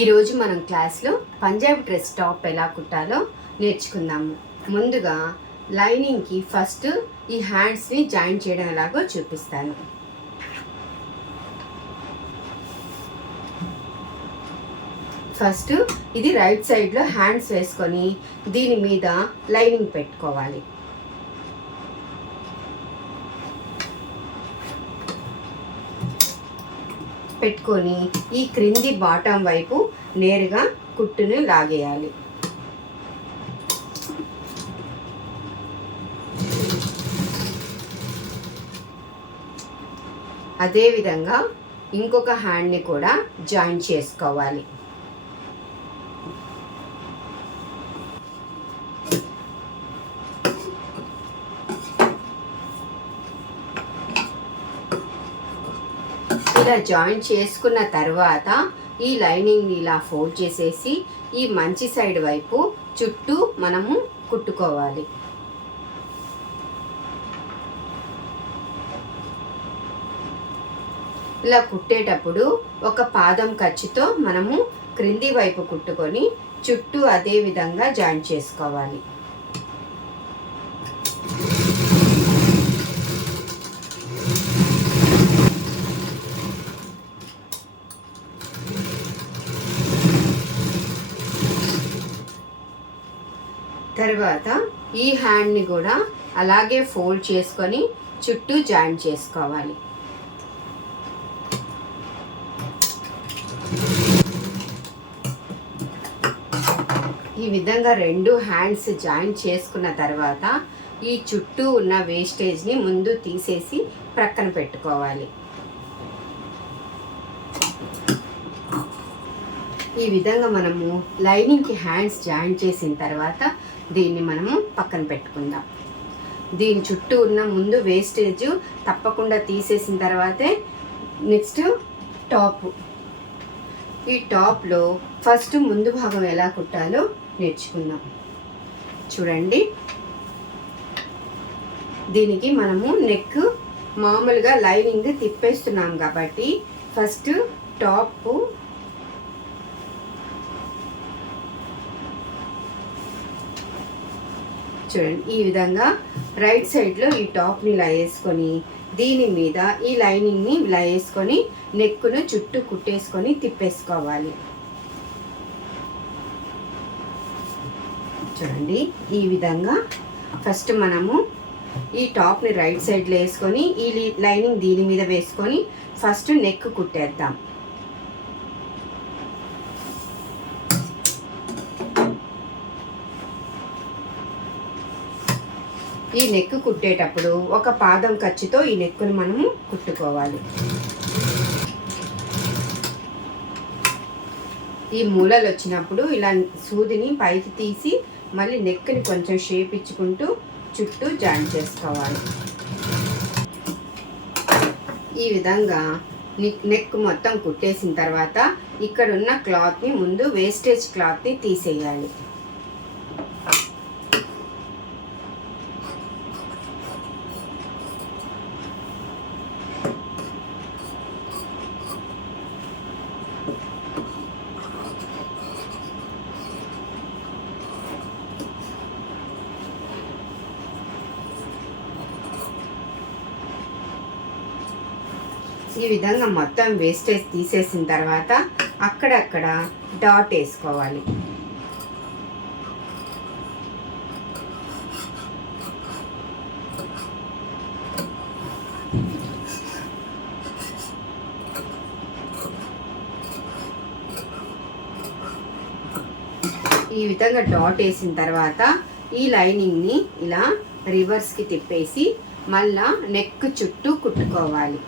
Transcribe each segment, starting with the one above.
ఈరోజు మనం క్లాస్లో పంజాబ్ డ్రెస్ టాప్ ఎలా కుట్టాలో నేర్చుకుందాము. ముందుగా లైనింగ్కి ఫస్ట్ ఈ హ్యాండ్స్ని జాయిన్ చేయడం ఎలాగో చూపిస్తాను. ఫస్ట్ ఇది రైట్ సైడ్లో హ్యాండ్స్ వేసుకొని దీని మీద లైనింగ్ పెట్టుకోవాలి. పెట్టుకొని ఈ క్రింది బాటం వైపు నేరుగా కుట్టును లాగేయాలి. అదేవిధంగా ఇంకొక హ్యాండ్ని కూడా జాయిన్ చేసుకోవాలి. ఇలా జాయిన్ చేసుకున్న తర్వాత ఈ లైనింగ్ ఇలా ఫోల్డ్ చేసేసి ఈ మంచి సైడ్ వైపు చుట్టూ మనము కుట్టుకోవాలి. ఇలా కుట్టేటప్పుడు ఒక పాదం ఖర్చుతో మనము క్రింది వైపు కుట్టుకొని చుట్టూ అదే విధంగా జాయిన్ చేసుకోవాలి. తర్వాత ఈ హ్యాండ్ని కూడా అలాగే ఫోల్డ్ చేసుకొని చుట్టూ జాయిన్ చేసుకోవాలి. ఈ విధంగా రెండు హ్యాండ్స్ జాయిన్ చేసుకున్న తర్వాత ఈ చుట్టూ ఉన్న వేస్టేజ్ని ముందు తీసేసి ప్రక్కన పెట్టుకోవాలి. ఈ విధంగా మనము లైనింగ్కి హ్యాండ్స్ జాయిన్ చేసిన తర్వాత దీన్ని మనము పక్కన పెట్టుకుందాం. దీని చుట్టూ ఉన్న ముందు వేస్టేజ్ తప్పకుండా తీసేసిన తర్వాతే నెక్స్ట్ టాప్. ఈ టాప్లో ఫస్ట్ ముందు భాగం ఎలా కుట్టాలో నేర్చుకుందాం. చూడండి, దీనికి మనము నెక్ మామూలుగా లైనింగ్ తిప్పేస్తున్నాం కాబట్టి ఫస్ట్ టాప్ చూడండి, ఈ విధంగా రైట్ సైడ్లో ఈ టాప్ని ఇలా వేసుకొని దీని మీద ఈ లైనింగ్ని ఇలా వేసుకొని నెక్కును చుట్టూ కుట్టేసుకొని తిప్పేసుకోవాలి. చూడండి, ఈ విధంగా ఫస్ట్ మనము ఈ టాప్ని రైట్ సైడ్లో వేసుకొని ఈ లైనింగ్ దీని మీద వేసుకొని ఫస్ట్ నెక్ కుట్టేద్దాం. ఈ నెక్ కుట్టేటప్పుడు ఒక పాదం ఖర్చుతో ఈ నెక్కును మనము కుట్టుకోవాలి. ఈ మూలలు వచ్చినప్పుడు ఇలా సూదిని పైకి తీసి మళ్ళీ నెక్ని కొంచెం షేప్ ఇచ్చుకుంటూ చుట్టూ జాయిన్ చేసుకోవాలి. ఈ విధంగా నెక్ మొత్తం కుట్టేసిన తర్వాత ఇక్కడున్న క్లాత్ని ముందు వేస్టేజ్ క్లాత్ని తీసేయాలి. ఈ విధంగా మొత్తం వేస్టేజ్ తీసేసిన తర్వాత అక్కడక్కడ డాట్ వేసుకోవాలి. ఈ విధంగా డాట్ వేసిన తర్వాత ఈ లైనింగ్ని ఇలా రివర్స్కి తిప్పేసి మళ్ళా నెక్ చుట్టూ కుట్టుకోవాలి.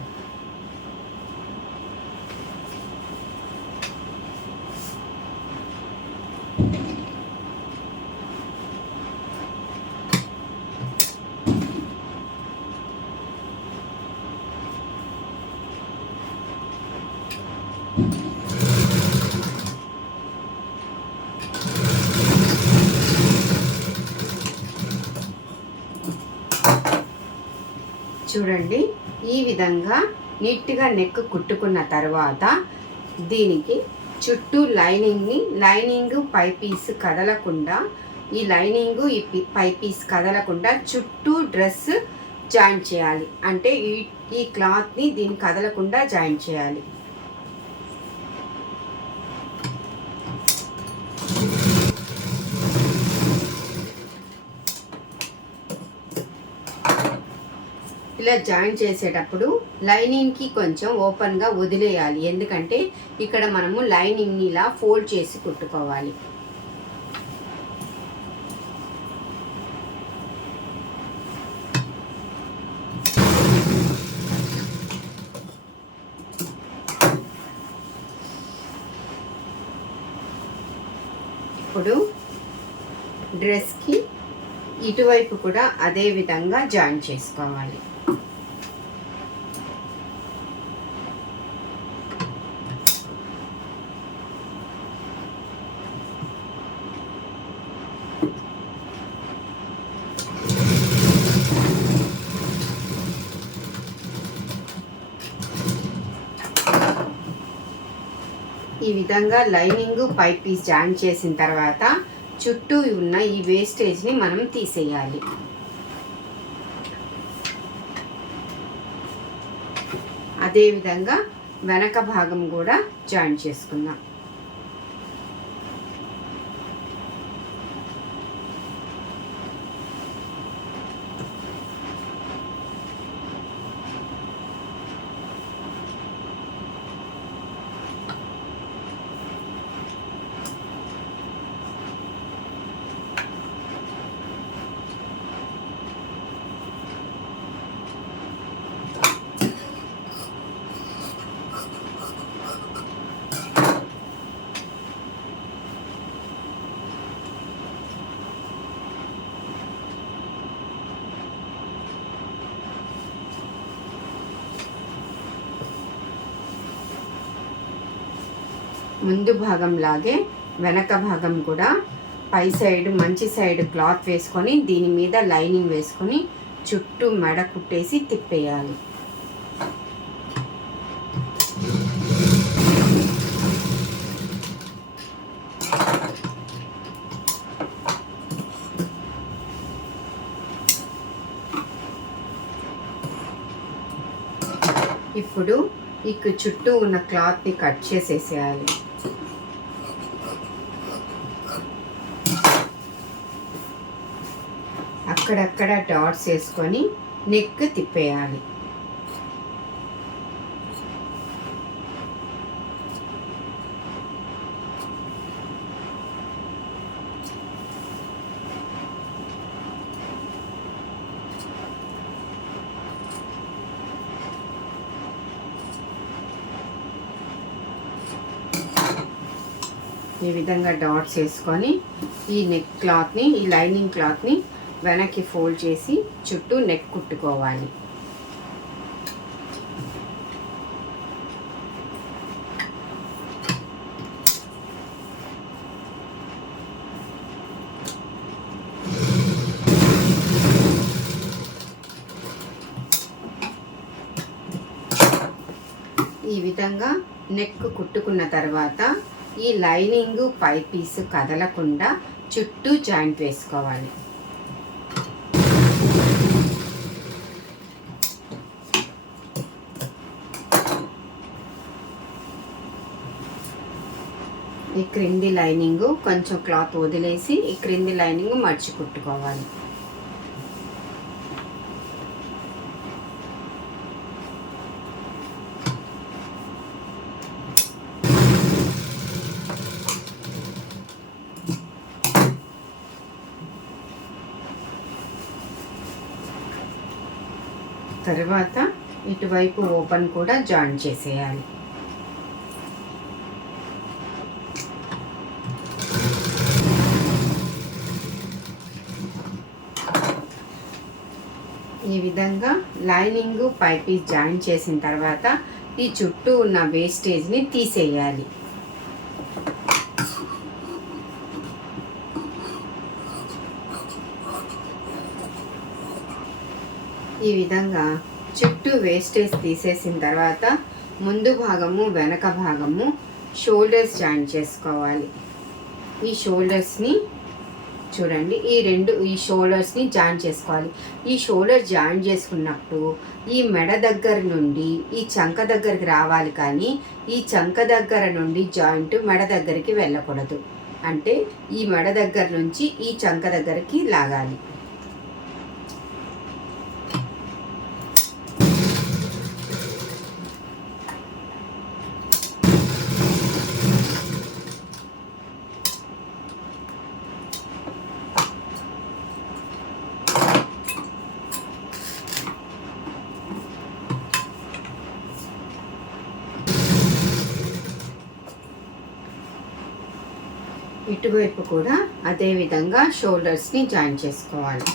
చూడండి, ఈ విధంగా నీట్గా నెక్ కుట్టుకున్న తర్వాత దీనికి చుట్టూ లైనింగ్ పై పీస్ కదలకుండా, ఈ లైనింగ్ ఈ పై పీస్ కదలకుండా చుట్టూ డ్రెస్ జాయింట్ చేయాలి. అంటే ఈ క్లాత్ని దీన్ని కదలకుండా జాయింట్ చేయాలి. ఇలా జాయింట్ చేసేటప్పుడు లైనింగ్కి కొంచెం ఓపెన్గా వదిలేయాలి. ఎందుకంటే ఇక్కడ మనము లైనింగ్ని ఇలా ఫోల్డ్ చేసి కుట్టుకోవాలి. ఇప్పుడు డ్రెస్కి ఇటువైపు కూడా అదే విధంగా జాయిన్ చేసుకోవాలి. ఈ విధంగా లైనింగ్ పై పీస్ జాయిన్ చేసిన తర్వాత చుట్టూ ఉన్న ఈ వేస్టేజ్ని మనం తీసేయాలి. అదేవిధంగా వెనక భాగం కూడా జాయిన్ చేసుకుందాం. ముందు భాగం లాగే వెనక భాగం కూడా పై సైడ్ మంచి సైడ్ క్లాత్ వేసుకొని దీని మీద లైనింగ్ వేసుకొని చుట్టూ మెడ కుట్టేసి తిప్పేయాలి. ఇప్పుడు చుట్టూ ఉన్న క్లాత్ని కట్ చేసేసేయాలి. అక్కడక్కడ డాట్స్ వేసుకొని నెక్ తిప్పేయాలి. ఈ విధంగా డాట్స్ వేసుకొని ఈ నెక్ క్లాత్ని, ఈ లైనింగ్ క్లాత్ని వెనక్కి ఫోల్డ్ చేసి చుట్టూ నెక్ కుట్టుకోవాలి. ఈ విధంగా నెక్ కుట్టుకున్న తర్వాత ఈ లైనింగ్ పై పీస్ కదలకుండా చుట్టూ జాయింట్ వేసుకోవాలి. ఈ క్రింది లైనింగ్ కొంచెం క్లాత్ వదిలేసి ఈ క్రింది లైనింగ్ మడిచి కుట్టుకోవాలి. తర్వాత ఇటువైపు ఓపెన్ కూడా జాయిన్ చేసేయాలి. ఈ విధంగా లైనింగ్ పై పీస్ జాయిన్ చేసిన తర్వాత ఈ చుట్టూ ఉన్న వేస్టేజ్ని తీసేయాలి. ఈ విధంగా చుట్టూ వేస్టేజ్ తీసేసిన తర్వాత ముందు భాగము వెనక భాగము షోల్డర్స్ జాయిన్ చేసుకోవాలి. ఈ షోల్డర్స్ని చూడండి, ఈ షోల్డర్స్ని జాయిన్ చేసుకోవాలి. ఈ షోల్డర్ జాయిన్ చేసుకున్నప్పుడు ఈ మెడ దగ్గర నుండి ఈ చంక దగ్గరికి రావాలి, కానీ ఈ చంక దగ్గర నుండి జాయింట్ మెడ దగ్గరికి వెళ్ళకూడదు. అంటే ఈ మెడ దగ్గర నుంచి ఈ చంక దగ్గరికి లాగాలి. ఇటువైపు కూడా అదే విధంగా షోల్డర్స్ని జాయిన్ చేసుకోవాలి.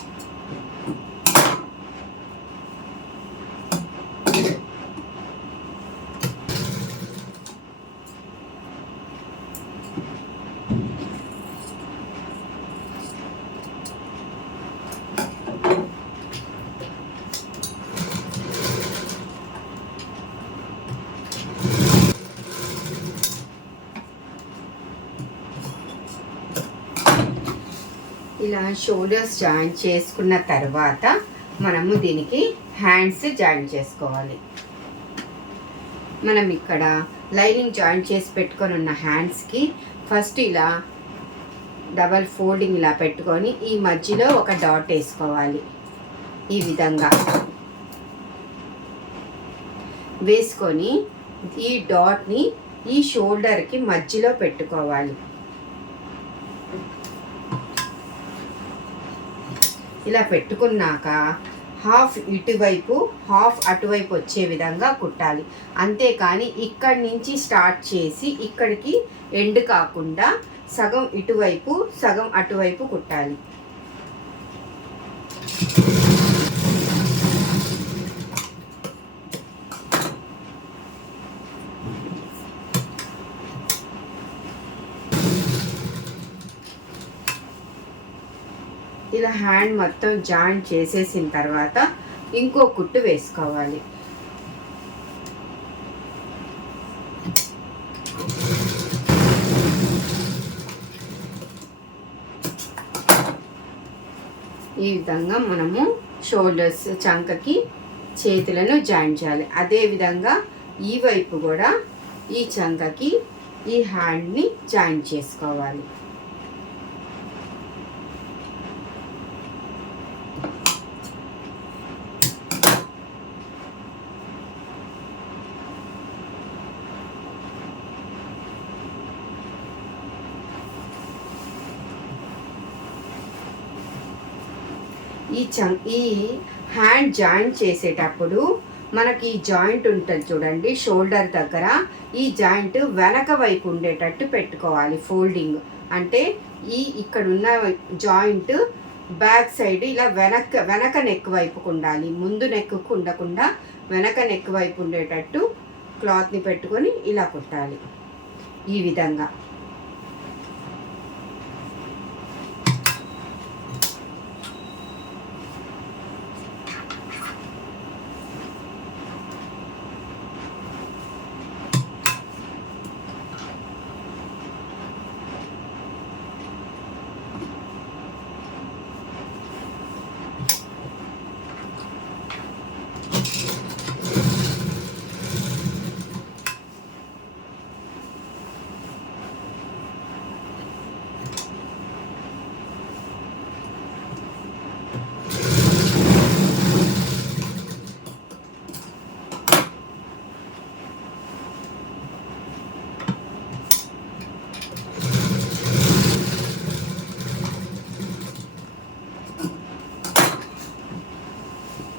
ఇలా షోల్డర్స్ జాయిన్ చేసుకున్న తర్వాత మనము దీనికి హ్యాండ్స్ జాయిన్ చేసుకోవాలి. మనం ఇక్కడ లైనింగ్ జాయిన్ చేసి పెట్టుకొని ఉన్న హ్యాండ్స్కి ఫస్ట్ ఇలా డబల్ ఫోల్డింగ్ ఇలా పెట్టుకొని ఈ మధ్యలో ఒక డాట్ వేసుకోవాలి. ఈ విధంగా వేసుకొని ఈ డాట్ని ఈ షోల్డర్కి మధ్యలో పెట్టుకోవాలి. ఇలా పెట్టుకున్నాక హాఫ్ ఇటువైపు హాఫ్ అటువైపు వచ్చే విధంగా కుట్టాలి. అంతేకాని ఇక్కడి నుంచి స్టార్ట్ చేసి ఇక్కడికి ఎండ్ కాకుండా సగం ఇటువైపు సగం అటువైపు కుట్టాలి. ఇలా హ్యాండ్ మొత్తం జాయిన్ చేసేసిన తర్వాత ఇంకో కుట్టు వేసుకోవాలి. ఈ విధంగా మనము షోల్డర్స్ చంకకి చేతులను జాయిన్ చేయాలి. అదేవిధంగా ఈ వైపు కూడా ఈ చంకకి ఈ హ్యాండ్ని జాయిన్ చేసుకోవాలి. ఈ హ్యాండ్ జాయిన్ చేసేటప్పుడు మనకి ఈ జాయింట్ ఉంటుంది చూడండి, షోల్డర్ దగ్గర ఈ జాయింట్ వెనక వైపు ఉండేటట్టు పెట్టుకోవాలి. ఫోల్డింగ్ అంటే ఇక్కడ ఉన్న జాయింట్ బ్యాక్ సైడ్ ఇలా వెనక నెక్ వైపుకు ఉండాలి. ముందు నెక్కు ఉండకుండా వెనక నెక్ వైపు ఉండేటట్టు క్లాత్ని పెట్టుకొని ఇలా కుట్టాలి. ఈ విధంగా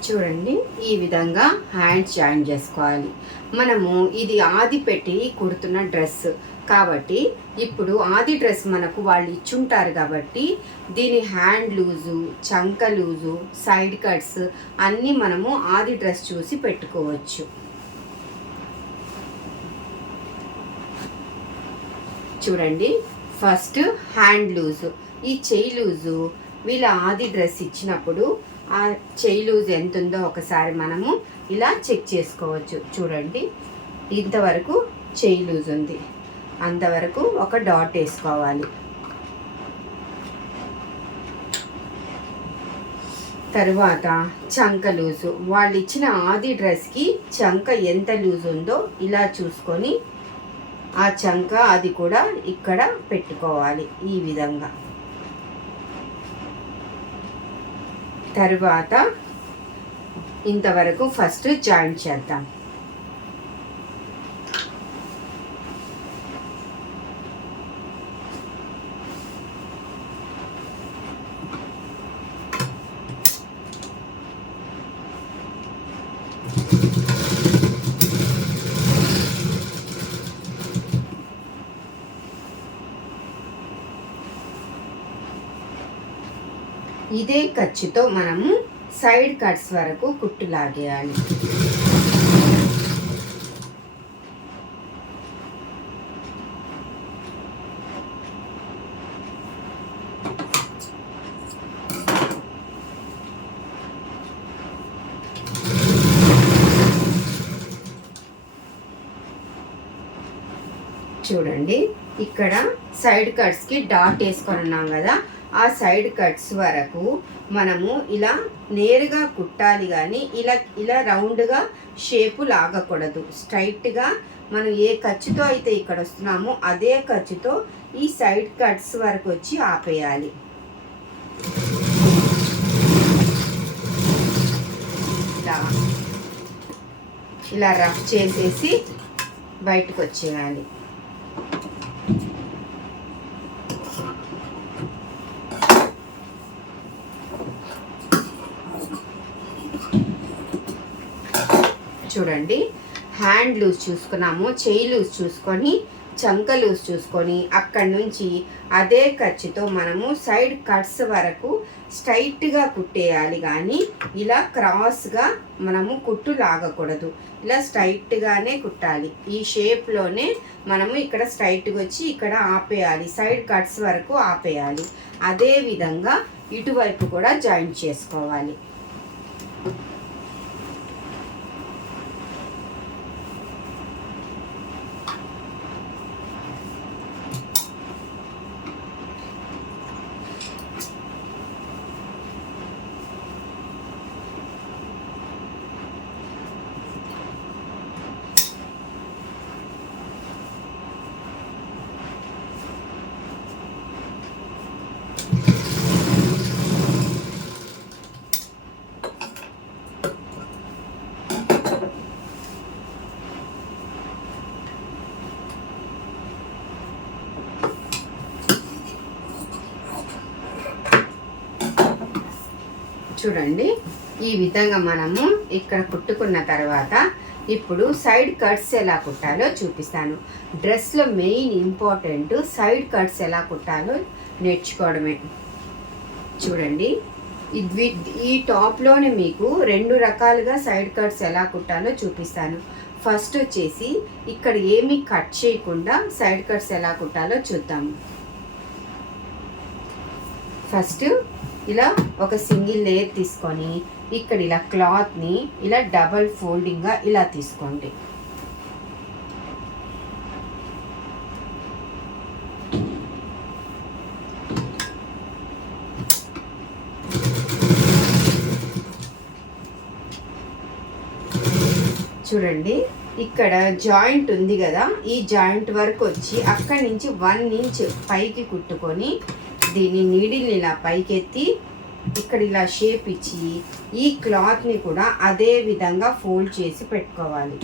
చూడండి, ఈ విధంగా హ్యాండ్స్ జాయిన్ చేసుకోవాలి. మనము ఇది ఆది పెట్టి కుడుతున్న డ్రెస్ కాబట్టి ఇప్పుడు ఆది డ్రెస్ మనకు వాళ్ళు ఇచ్చుంటారు కాబట్టి దీని హ్యాండ్ లూజు, చంక లూజు, సైడ్ కట్స్ అన్నీ మనము ఆది డ్రెస్ చూసి పెట్టుకోవచ్చు. చూడండి, ఫస్ట్ హ్యాండ్ లూజు, ఈ చెయ్యి లూజు వీళ్ళ ఆది డ్రెస్ ఇచ్చినప్పుడు ఆ చెయ్యి లూజ్ ఎంత ఉందో ఒకసారి మనము ఇలా చెక్ చేసుకోవచ్చు. చూడండి, ఇంతవరకు చెయ్యి లూజ్ ఉంది. అంతవరకు ఒక డాట్ వేసుకోవాలి. తరువాత చంక లూజు, వాళ్ళు ఇచ్చిన ఆది డ్రెస్కి చంక ఎంత లూజ్ ఉందో ఇలా చూసుకొని ఆ చంక అది కూడా ఇక్కడ పెట్టుకోవాలి ఈ విధంగా. తరువాత ఇంతవరకు ఫస్ట్ జాయింట్ చేద్దాం. ఇదే ఖర్చుతో మనము సైడ్ కట్స్ వరకు కుట్టు లాగేయాలి. చూడండి, ఇక్కడ సైడ్ కట్స్కి డాట్ వేసుకొని ఉన్నాం కదా, ఆ సైడ్ కట్స్ వరకు మనము ఇలా నేరుగా కుట్టాలి, కానీ ఇలా ఇలా రౌండ్గా షేపు లాగకూడదు. స్ట్రైట్గా మనం ఏ ఖర్చుతో అయితే ఇక్కడ వస్తున్నామో అదే ఖర్చుతో ఈ సైడ్ కట్స్ వరకు వచ్చి ఆపేయాలి. ఇలా రఫ్ చేసేసి బయటకు వచ్చేయాలి. చూడండి, హ్యాండ్ లూజ్ చూసుకున్నాము, చెయ్యి లూజ్ చూసుకొని, చంక లూజ్ చూసుకొని, అక్కడి నుంచి అదే ఖర్చుతో మనము సైడ్ కట్స్ వరకు స్ట్రైట్గా కుట్టేయాలి, కానీ ఇలా క్రాస్గా మనము కుట్టు లాగకూడదు. ఇలా స్ట్రైట్గానే కుట్టాలి. ఈ షేప్లోనే మనము ఇక్కడ స్ట్రైట్గా వచ్చి ఇక్కడ ఆపేయాలి, సైడ్ కట్స్ వరకు ఆపేయాలి. అదే విధంగా ఇటువైపు కూడా జాయింట్ చేసుకోవాలి. చూడండి, ఈ విధంగా మనము ఇక్కడ కుట్టుకున్న తర్వాత ఇప్పుడు సైడ్ కట్స్ ఎలా కుట్టాలో చూపిస్తాను. డ్రెస్లో మెయిన్ ఇంపార్టెంట్ సైడ్ కట్స్ ఎలా కుట్టాలో నేర్చుకోవడమే. చూడండి, ఈ టాప్లోనే మీకు 2 రకాలుగా సైడ్ కట్స్ ఎలా కుట్టాలో చూపిస్తాను. ఫస్ట్ వచ్చేసి ఇక్కడ ఏమీ కట్ చేయకుండా సైడ్ కట్స్ ఎలా కుట్టాలో చూద్దాము. ఫస్ట్ ఇలా ఒక సింగిల్ లేయర్ తీసుకొని ఇక్కడ ఇలా క్లాత్ని ఇలా డబల్ ఫోల్డింగ్గా ఇలా తీసుకోండి. చూడండి, ఇక్కడ జాయింట్ ఉంది కదా, ఈ జాయింట్ వరకు వచ్చి అక్కడి నుంచి 1 ఇంచ్ పైకి కుట్టుకొని దీన్ని నీడిల్ని ఇలా పైకెత్తి ఇక్కడ ఇలా షేప్ ఇచ్చి ఈ క్లాత్ని కూడా అదే విధంగా ఫోల్డ్ చేసి పెట్టుకోవాలి.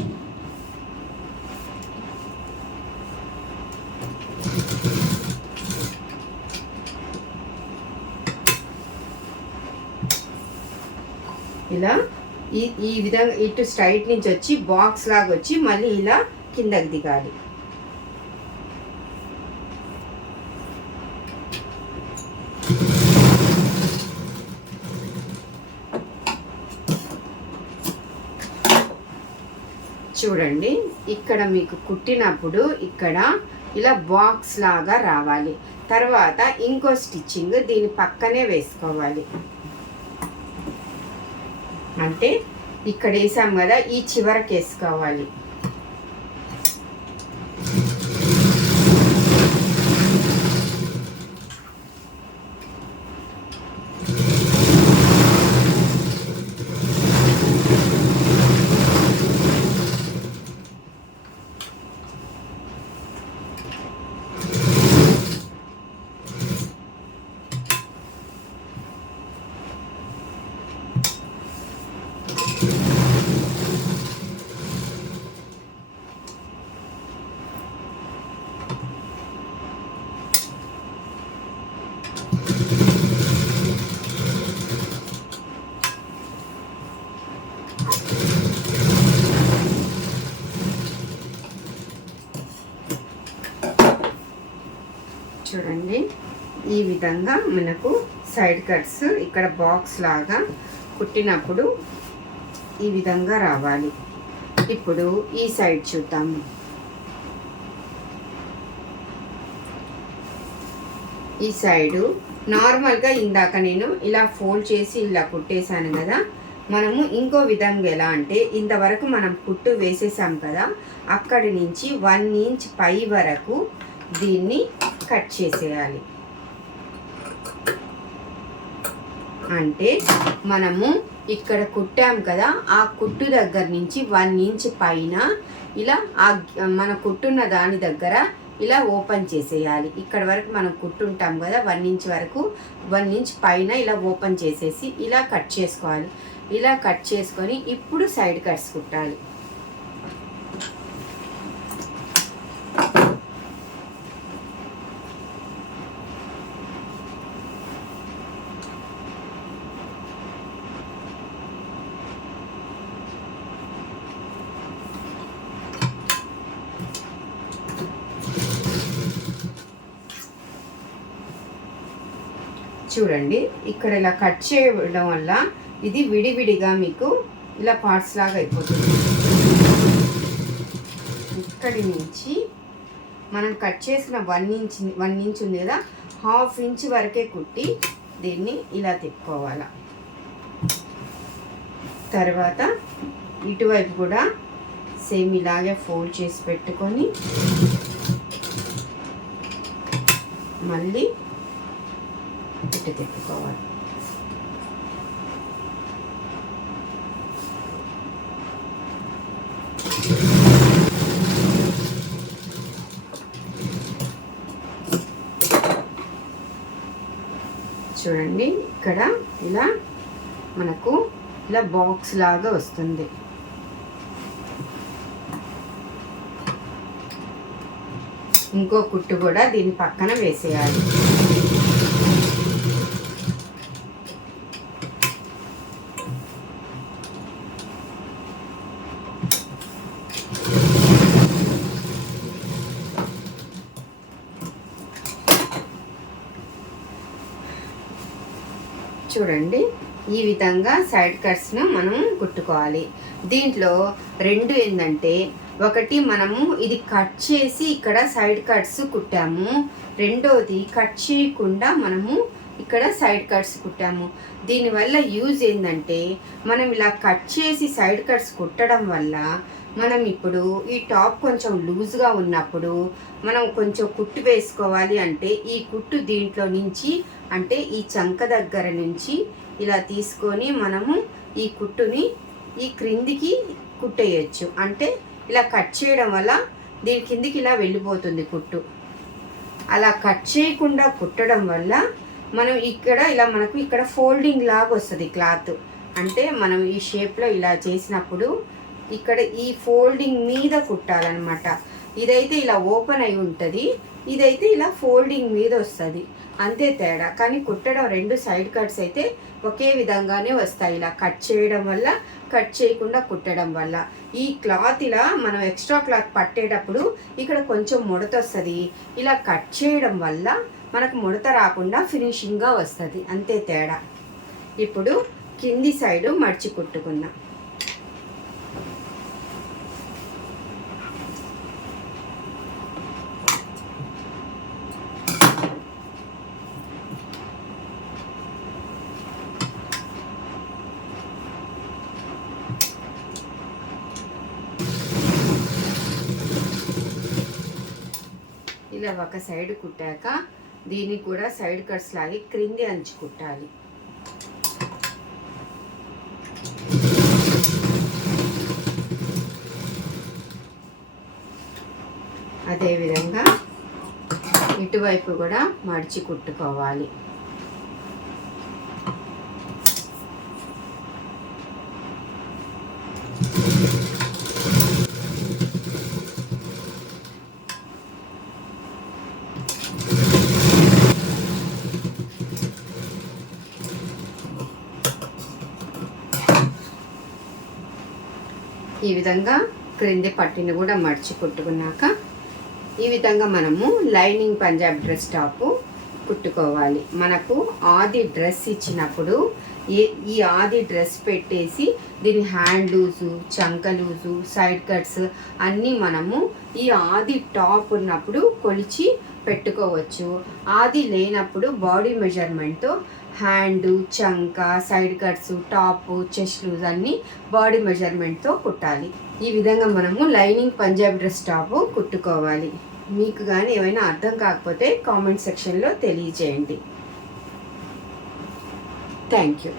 ఇలా ఈ విధంగా ఇటు స్ట్రైట్ నుంచి వచ్చి బాక్స్ లాగా వచ్చి మళ్ళీ ఇలా కిందకి దిగాలి. చూడండి, ఇక్కడ మీకు కుట్టినప్పుడు ఇక్కడ ఇలా బాక్స్ లాగా రావాలి. తర్వాత ఇంకో స్టిచ్చింగ్ దీని పక్కనే వేసుకోవాలి. అంటే ఇక్కడ వేసాం కదా, ఈ చివరికి వేసుకోవాలి. చూడండి, ఈ విధంగా మనకు సైడ్ కట్స్ ఇక్కడ బాక్స్ లాగా కుట్టినప్పుడు ఈ విధంగా రావాలి. ఇప్పుడు ఈ సైడ్ చూద్దాము. ఈ సైడు నార్మల్గా ఇందాక నేను ఇలా ఫోల్డ్ చేసి ఇలా కుట్టేశాను కదా, మనము ఇంకో విధంగా ఎలా అంటే ఇంతవరకు మనం కుట్టు వేసేసాం కదా, అక్కడి నుంచి 1 ఇంచ్ పై వరకు దీన్ని కట్ చేసేయాలి. అంటే మనము ఇక్కడ కుట్టాం కదా, ఆ కుట్టు దగ్గర నుంచి 1 ఇంచ్ పైన ఇలా మన కుట్టున్న దాని దగ్గర ఇలా ఓపెన్ చేసేయాలి. ఇక్కడ వరకు మనం కుట్టుంటాం కదా 1 ఇంచ్ వరకు, 1 ఇంచ్ పైన ఇలా ఓపెన్ చేసేసి ఇలా కట్ చేసుకోవాలి. ఇలా కట్ చేసుకొని ఇప్పుడు సైడ్ కట్స్ కుట్టాలి. చూడండి, ఇక్కడ ఇలా కట్ చేయడం వల్ల ఇది విడివిడిగా మీకు ఇలా పార్ట్స్ లాగా అయిపోతుంది. ఇక్కడి నుంచి మనం కట్ చేసిన 1 ఇంచ్ ఉంది కదా, 1/2 ఇంచ్ వరకే కుట్టి దీన్ని ఇలా తిప్పుకోవాలి. తర్వాత ఇటువైపు కూడా సేమ్ ఇలాగే ఫోల్డ్ చేసి పెట్టుకొని మళ్ళీ ఇటు తిప్పుకోవాలి. చూడండి, ఇక్కడ ఇలా మనకు ఇలా బాక్స్ లాగా వస్తుంది. ఇంకో కుట్టు కూడా దీని పక్కన వేసేయాలి. చూడండి, ఈ విధంగా సైడ్ కట్స్ను మనం కుట్టుకోవాలి. దీంట్లో 2 ఏంటంటే, ఒకటి మనము ఇది కట్ చేసి ఇక్కడ సైడ్ కట్స్ కుట్టాము, రెండోది కట్ చేయకుండా మనము ఇక్కడ సైడ్ కట్స్ కుట్టాము. దీనివల్ల యూజ్ ఏంటంటే, మనం ఇలా కట్ చేసి సైడ్ కట్స్ కుట్టడం వల్ల మనం ఇప్పుడు ఈ టాప్ కొంచెం లూజ్గా ఉన్నప్పుడు మనం కొంచెం కుట్టు వేసుకోవాలి అంటే ఈ కుట్టు దీంట్లో నుంచి అంటే ఈ చంక దగ్గర నుంచి ఇలా తీసుకొని మనము ఈ కుట్టుని ఈ క్రిందికి కుట్టేయచ్చు. అంటే ఇలా కట్ చేయడం వల్ల దీని కిందికి ఇలా వెళ్ళిపోతుంది కుట్టు. అలా కట్ చేయకుండా కుట్టడం వల్ల మనం ఇక్కడ ఇలా మనకు ఇక్కడ ఫోల్డింగ్ లాగా వస్తుంది క్లాత్. అంటే మనం ఈ షేప్లో ఇలా చేసినప్పుడు ఇక్కడ ఈ ఫోల్డింగ్ మీద కుట్టాలన్నమాట. ఇదైతే ఇలా ఓపెన్ అయి ఉంటుంది, ఇదైతే ఇలా ఫోల్డింగ్ మీద వస్తుంది, అంతే తేడా. కానీ కుట్టడం 2 సైడ్ కట్స్ అయితే ఒకే విధంగానే వస్తాయి. ఇలా కట్ చేయడం వల్ల, కట్ చేయకుండా కుట్టడం వల్ల. ఈ క్లాత్ ఇలా మనం ఎక్స్ట్రా క్లాత్ పట్టేటప్పుడు ఇక్కడ కొంచెం ముడత వస్తుంది, ఇలా కట్ చేయడం వల్ల మనకు ముడత రాకుండా ఫినిషింగ్గా వస్తుంది, అంతే తేడా. ఇప్పుడు కింది సైడు మడిచి కుట్టుకుందాం. ఇలా ఒక సైడ్ కుట్టాక దీన్ని కూడా సైడ్ కట్స్ లాగి క్రింది అంచు కుట్టాలి. అదేవిధంగా ఇటువైపు కూడా మడిచి కుట్టుకోవాలి. ఈ విధంగా క్రింది పట్టిని కూడా మడిచి కుట్టుకున్నాక ఈ విధంగా మనము లైనింగ్ పంజాబ్ డ్రెస్ టాపు కుట్టుకోవాలి. మనకు ఆది డ్రెస్ ఇచ్చినప్పుడు ఈ ఆది డ్రెస్ పెట్టేసి దీని హ్యాండ్ లూజు, చంక లూజు, సైడ్ కట్స్ అన్నీ మనము ఈ ఆది టాప్ ఉన్నప్పుడు కొలిచి పెట్టుకోవచ్చు. ఆది లేనప్పుడు బాడీ మెజర్మెంట్తో హ్యాండ్, చంక, side cuts, top, chest loose అన్నీ బాడీ మెజర్మెంట్తో కుట్టాలి. ఈ విధంగా మనము లైనింగ్ పంజాబ్ డ్రెస్ టాప్ కుట్టుకోవాలి. మీకు కానీ ఏమైనా అర్థం కాకపోతే కామెంట్ సెక్షన్లో తెలియజేయండి. Thank you.